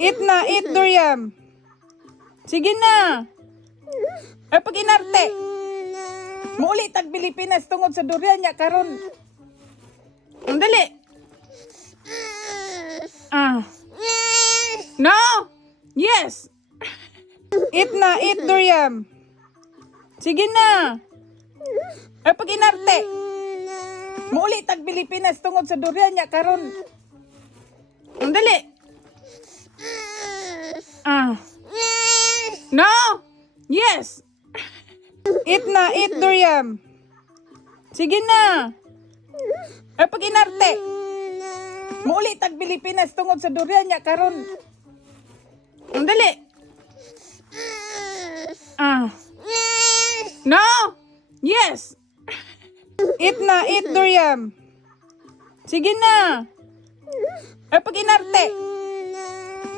Eat na, eat, Durian. Sige na. Ay, pag inarte. Muli tag Pilipinas tungod sa durian niya karon. Ang dali. No. Yes. Eat na, eat, Durian. Sige na. Ay, pag inarte. Muli tag Pilipinas tungod sa durian niya karon. Ang dali. No. Yes. Eat na, eat, Durian. Sige na. Ay, pag inarte. Muli tag Pilipinas tungod sa durian niya karon. Ang dali. No. Yes. Eat na, eat, Durian. Sige na. Ay, pag inarte.